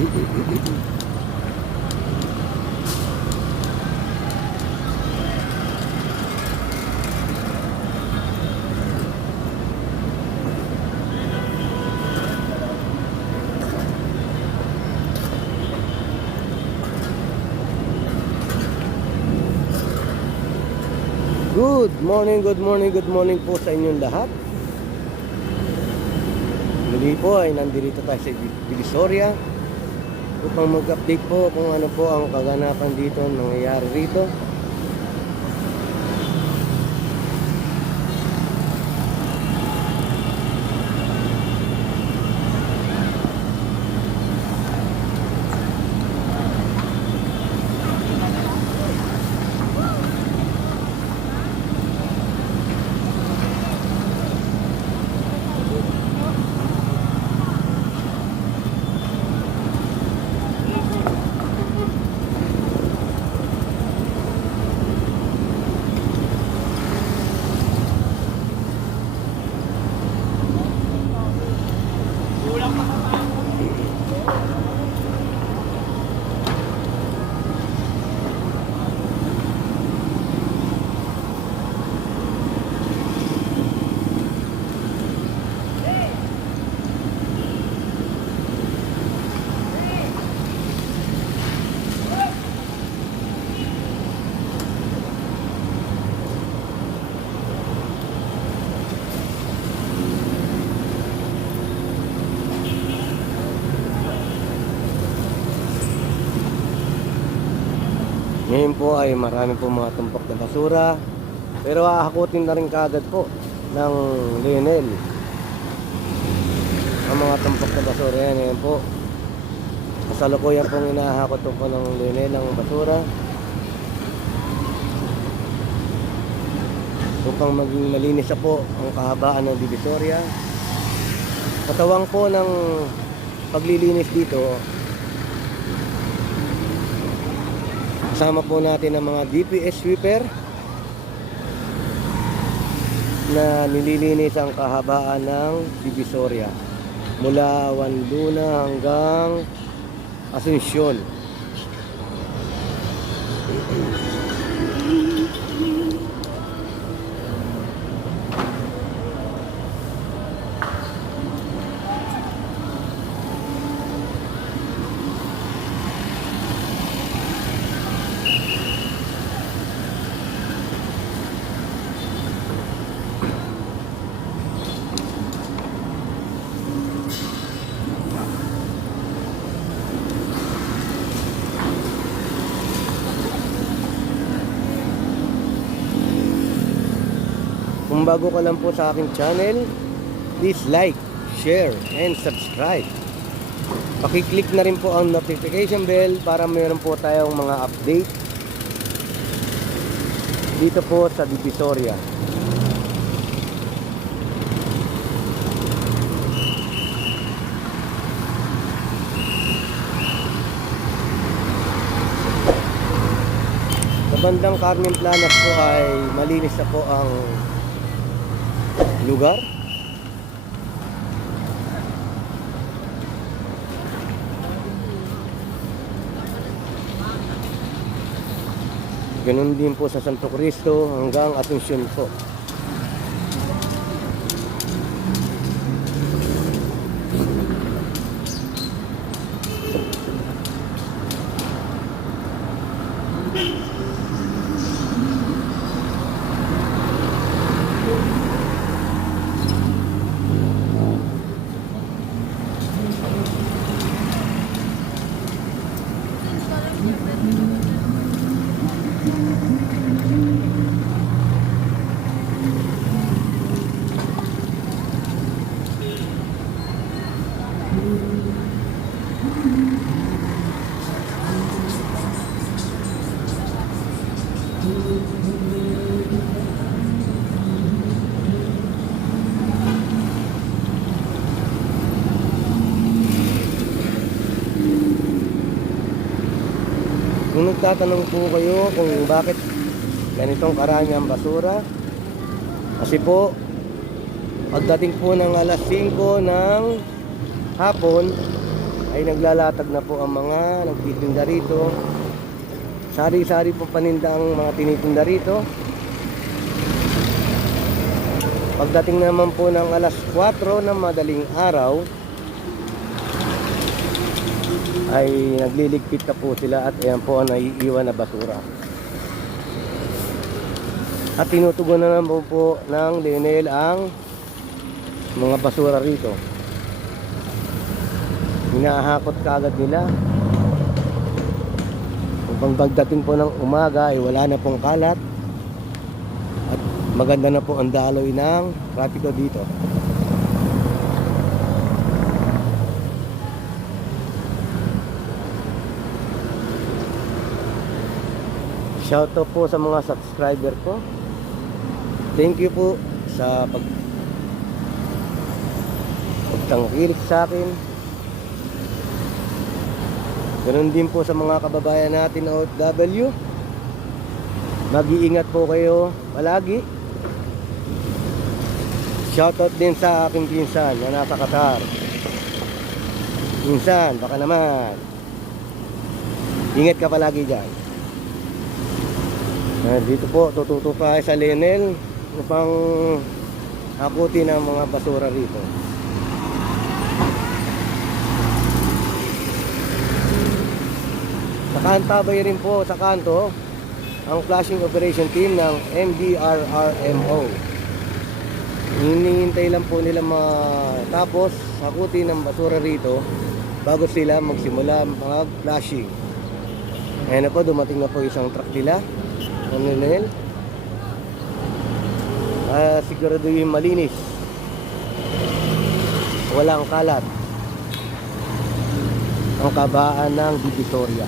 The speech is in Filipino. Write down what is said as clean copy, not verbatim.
Good morning po sa inyong lahat. Muli po ay nandito tayo sa Divisoria upang mag-update po kung ano po ang kaganapan dito, nangyayari rito. Ngayon po ay marami po mga tumpok na basura, pero hahakutin na rin kaagad po ng Lionel ang mga tumpok na basura yan. Ngayon po kasalukuyan pong inahakot po ng Lionel ang basura upang maging malinis na po ang kahabaan ng Divisoria. Katawang po ng paglilinis dito, kasama po natin ang mga DPS sweeper na nililinis ang kahabaan ng Divisoria mula Wanduna hanggang Asuncion. Kung bago ka lang po sa aking channel, please like, share, and subscribe. Pakiclick na rin po ang notification bell para mayroon po tayong mga update dito po sa Divisoria. Sa bandang Carmen Planas po ay malinis na po ang lugar. Ganun din po sa Santo Cristo hanggang Asuncion po. Kung nagtatanong po kayo kung bakit ganitong karami ang basura, kasi po pagdating po ng alas 5 ng hapon ay naglalatag na po ang mga nagtitinda rito. Sari-sari po paninda ang mga tinitinda rito. Pagdating naman po ng alas 4 ng madaling araw ay nagliligpit na po sila at ayan po ang naiiwan na basura. At tinutugon na naman po ng Lenel ang mga basura rito. Hinahakot kaagad nila. Kung pagdating po ng umaga ay wala na pong kalat at maganda na po ang daloy ng trapiko dito. Shoutout po sa mga subscriber ko. Thank you po sa pagtangkilik sa akin. Ganun din po sa mga kababayan natin na OFW. Mag-iingat po kayo palagi. Shoutout din sa aking pinsan na nasa Qatar. Pinsan, baka naman. Ingat ka palagi dyan. Dito po, tututo pa sa Lenel upang hakutin ang mga basura rito. Nakaantabay rin po sa kanto ang flashing operation team ng MDRRMO. Hinihintay lang po nila matapos hakutin ang basura rito bago sila magsimula mag-flashing. Ayan na po, dumating na po isang truck nila. Siguraduhin malinis, walang kalat ang kabaan ng Divisoria.